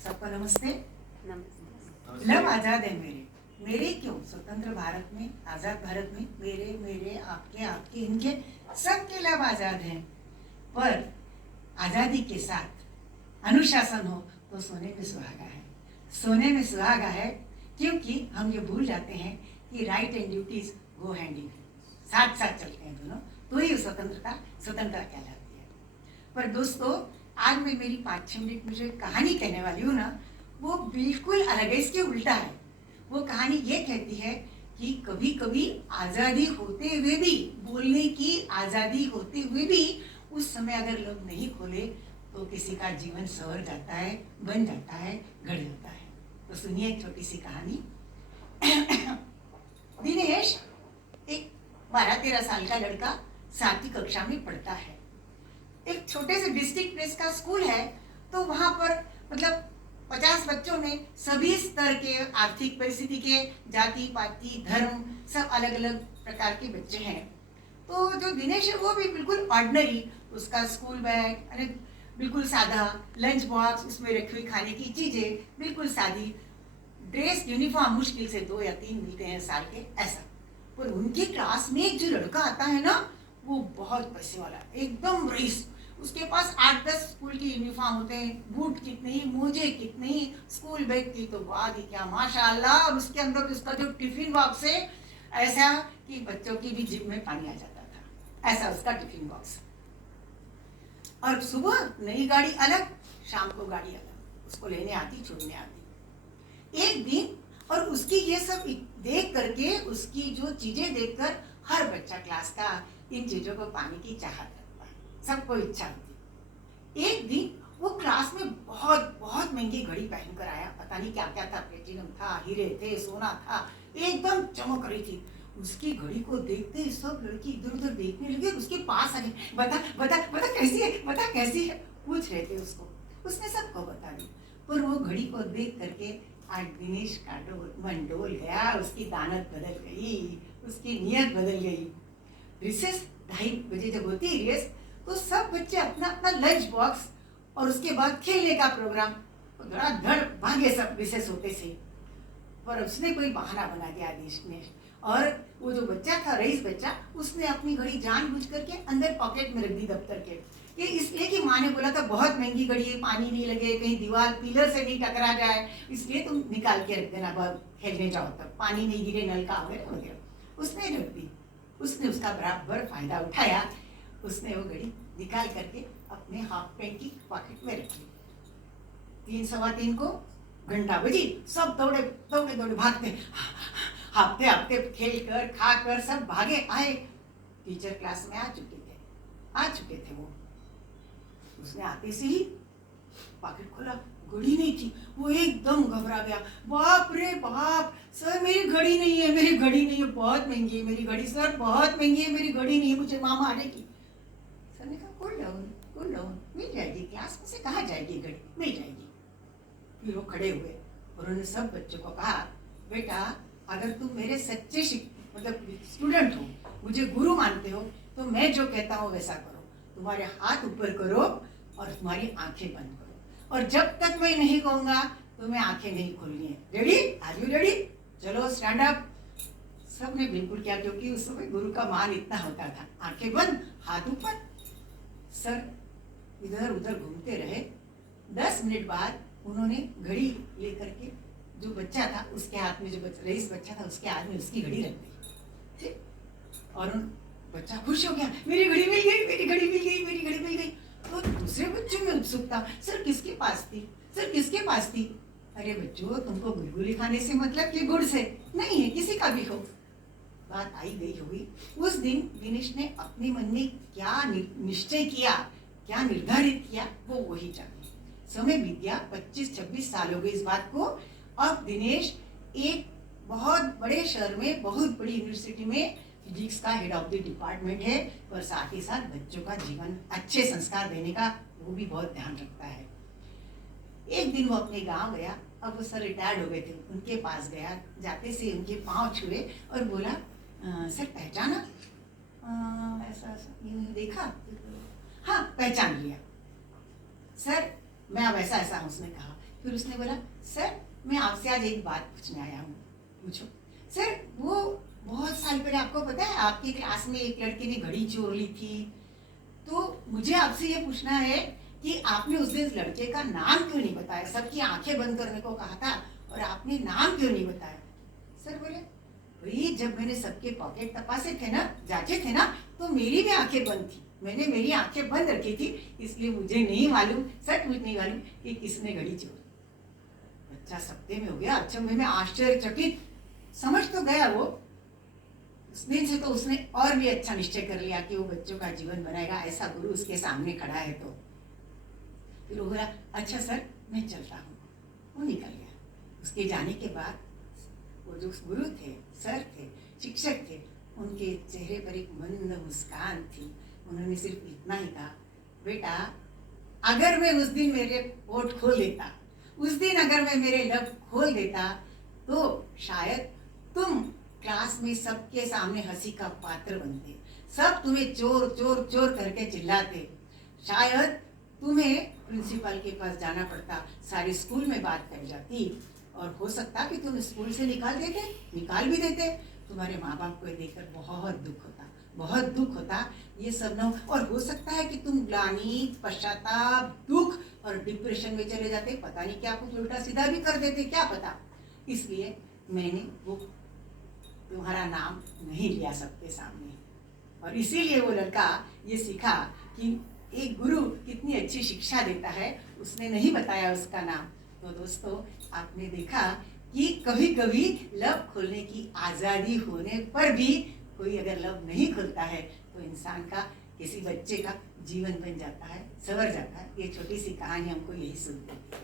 सबको नमस्ते। नमस्ते। लव आजाद है मेरे क्यों स्वतंत्र भारत में, आजाद भारत में मेरे मेरे आपके आपके इनके सबके लव आजाद हैं। पर आजादी के साथ अनुशासन हो तो सोने में सुहागा है, सोने में सुहागा है। क्योंकि हम ये भूल जाते हैं कि right and duties go hand in hand, साथ साथ चलते हैं दोनों, तो ही स्वतंत्रता कहलाती है। पर दोस्तों, आज मैं मेरी 5-6 मिनट में जो कहानी कहने वाली हूँ ना, वो बिल्कुल अलग है, इसके उल्टा है। वो कहानी ये कहती है कि कभी कभी आज़ादी होते हुए भी, बोलने की आज़ादी होते हुए भी, उस समय अगर लोग नहीं खोले तो किसी का जीवन संवर जाता है, बन जाता है, गढ़ जाता है। तो सुनिए एक छोटी सी कहानी। दिनेश एक 12-13 साल का लड़का 7वीं कक्षा में पढ़ता है। एक छोटे से डिस्ट्रिक्ट प्रेस का स्कूल है, तो वहां पर मतलब 50 बच्चों में सभी स्तर के, आर्थिक परिस्थिति के, जाति पाति धर्म सब अलग अलग प्रकार के बच्चे हैं। तो जो दिनेश है वो भी बिल्कुल ऑर्डिनरी, उसका स्कूल बैग अरे बिल्कुल सादा, लंच बॉक्स, उसमें रखी हुई खाने की चीजें बिल्कुल सादी, ड्रेस यूनिफॉर्म मुश्किल से 2 या 3 मिलते हैं साल के, ऐसा। पर उनकी क्लास में एक जो लड़का आता है ना, वो बहुत पैसे वाला, एकदम रईस। उसके पास 8-10 स्कूल की यूनिफॉर्म होते हैं, बूट कितने ही, मोजे कितने ही, स्कूल बैग की तो बात ही क्या, माशाल्लाह। और उसके अंदर उसका जो टिफिन बॉक्स है, ऐसा कि बच्चों की भी जिभ में पानी आ जाता था, ऐसा उसका टिफिन बॉक्स। और सुबह नई गाड़ी अलग, शाम को गाड़ी अलग, उसको लेने आती छोड़ने आती। एक दिन, और उसकी ये सब देख करके, उसकी जो चीजें देखकर हर बच्चा क्लास का इन चीजों को पाने की चाहत रखता है, सबको इच्छा होती। एक दिन वो क्लास में बहुत बहुत महंगी घड़ी पहन कर आया, पता नहीं क्या क्या था, प्लेटिनम था, हीरे थे, सोना था, एकदम चमक रही थी। उसकी घड़ी को देखते ही सब लड़की इधर उधर देखने लगे, उसके पास आ गए, बता बता बता कैसी है, बता कैसी है, पूछ रहे थे उसको। उसने सबको बता दी। पर वो घड़ी को देख करके आज दिनेश का मन डोल गया, उसकी दानत बदल गई, उसकी नियत बदल गई। रिसेस 2:30 बजे जब होती है रेस, तो सब बच्चे अपना अपना लंच बॉक्स और उसके बाद खेलने का प्रोग्राम, धड़ भागे सब रिसेस होते से। पर उसने कोई बहाना बना दिया दिनेश ने, और वो जो बच्चा था, रईस बच्चा, उसने अपनी घड़ी जानबूझ करके अंदर पॉकेट में रख दी दफ्तर के। ये इसलिए कि माँ ने बोला था बहुत महंगी घड़ी है, पानी नहीं लगे, कहीं दीवार पिलर से नहीं टकरा जाए, इसलिए तुम निकाल के रख देना, खेलने जाओ तब पानी नहीं गिरे, नल का वगैरह वगैरह। उसने रख दी। उसने उसका बराबर फायदा उठाया। उसने वो घड़ी निकाल करके अपने हाफ पैंट की पॉकेट में रखी। 3-3:15 को घंटा बजी, सब दौड़े दौड़े दौड़े भागते, हाफते हाफते खेल कर खा कर सब भागे आए। टीचर क्लास में आ चुके थे वो। उसने आते से ही पॉकेट खोला, घड़ी नहीं थी। वो एकदम घबरा गया, बाप रे बाप, सर मेरी घड़ी नहीं है, मेरी घड़ी नहीं है, बहुत महंगी है मेरी घड़ी सर, बहुत महंगी है मेरी घड़ी नहीं है, मुझे माँ मारेगी। सर ने कहा कूल डाउन, मिल जाएगी, क्लास में से कहाँ जाएगी घड़ी, मिल जाएगी। फिर वो खड़े हुए और उन्होंने सब बच्चों को कहा, बेटा अगर तुम मेरे सच्चे मतलब स्टूडेंट हो, मुझे गुरु मानते हो, तो मैं जो कहता हूँ वैसा करो। तुम्हारे हाथ ऊपर करो और तुम्हारी आंखें बंद करो, और जब तक मैं नहीं कहूँगा तुम्हें आंखें नहीं खोलनी है। रेडी? Are you ready? चलो स्टैंड अप। सब ने बिल्कुल किया, क्योंकि उस समय गुरु का मान इतना होता था। आंखें बंद, हाथ ऊपर। सर इधर उधर घूमते रहे। 10 मिनट बाद उन्होंने घड़ी लेकर के, जो बच्चा था उसके हाथ में, जो रईस बच्चा था उसके हाथ में उसकी घड़ी रख दी। ठीक? और बच्चा खुश हो गया, मेरी घड़ी मिल गई, मेरी घड़ी मिल गई, मेरी घड़ी मिल गई। तो दूसरे बच्चों में उत्सुकता, सर किसके पास थी, सर किसके पास थी? अरे बच्चों, तुमको गुलगुली खाने से मतलब कि गुड़ से नहीं है, किसी का भी हो। बात आई गई हुई। उस दिन दिनेश ने अपने मन में क्या निश्चय किया, क्या निर्धारित किया, वो वही जाने। समय बीत गया, 25-26 साल हो गए इस बात को। अब दिनेश एक बहुत बड़े शहर में, बहुत बड़ी यूनिवर्सिटी में फिजिक्स का हेड ऑफ द डिपार्टमेंट है, और साथ ही साथ बच्चों का जीवन, अच्छे संस्कार देने का वो भी बहुत ध्यान रखता है। एक दिन वो अपने गांव गया, अब वो सर रिटायर्ड हो गए थे, उनके पास गया, जाते से उनके पांव छुए और बोला, सर पहचाना? ऐसा यूं देखा, हाँ पहचान लिया। सर मैं अब ऐसा ऐसा, उसने कहा फिर उसने बोला, सर मैं आपसे आज एक बात पूछने आया हूँ। पूछो। सर वो बहुत साल पहले आपको पता है आपकी क्लास में एक लड़के ने घड़ी चोर ली थी, तो मुझे आपसे ये पूछना है कि आपने उस दिन लड़के का नाम क्यों नहीं बताया? सबकी आंखें बंद करने को कहा था और आपने नाम क्यों नहीं बताया? सर बोले, भाई जब मैंने सबके पॉकेट तपासे थे ना, जांचे थे ना, तो मेरी भी आंखें बंद थी, मैंने मेरी आंखें बंद रखी थी, इसलिए मुझे नहीं मालूम, सचमुच नहीं मालूम कि किसने घड़ी चोरी। बच्चा सप्ते में हो गया, अचंभे में आश्चर्यचकित, समझ तो गया वो। उस दिन से तो उसने और भी अच्छा निश्चय कर लिया कि वो बच्चों का जीवन बनाएगा, ऐसा गुरु उसके सामने खड़ा है तो। फिर वो बोला, अच्छा सर मैं चलता हूँ। वो निकल गया। उसके जाने के बाद वो जो गुरु थे, सर थे, शिक्षक थे, उनके चेहरे पर एक मंद मुस्कान थी। उन्होंने सिर्फ इतना ही कहा, बेटा अगर मैं उस दिन मेरे पोट खोल देता, उस दिन अगर मैं मेरे लब खोल देता, तो शायद तुम क्लास में सबके सामने हंसी का पात्र बनते, सब तुम्हें चोर चोर चोर करके चिल्लाते, शायद तुम्हें प्रिंसिपल के पास जाना पड़ता, सारे स्कूल में बात फैल जाती, और हो सकता कि तुम स्कूल से निकाल भी देते। तुम्हारे माँ बाप को देखकर बहुत दुख होता, बहुत दुख होता। ये सब न, और हो सकता है कि तुम ग्लानि, पश्चाताप, दुख और डिप्रेशन में चले जाते, पता नहीं क्या कुछ उल्टा सीधा भी कर देते, क्या पता। इसलिए मैंने वो तुम्हारा नाम नहीं लिया सबके सामने। और इसीलिए वो लड़का ये सीखा कि एक गुरु कितनी अच्छी शिक्षा देता है, उसने नहीं बताया उसका नाम। तो दोस्तों आपने देखा कि कभी कभी लब खोलने की आज़ादी होने पर भी कोई अगर लब नहीं खोलता है तो इंसान का, किसी बच्चे का जीवन बन जाता है, संवर जाता है। ये छोटी सी कहानी हमको यही सुनती है।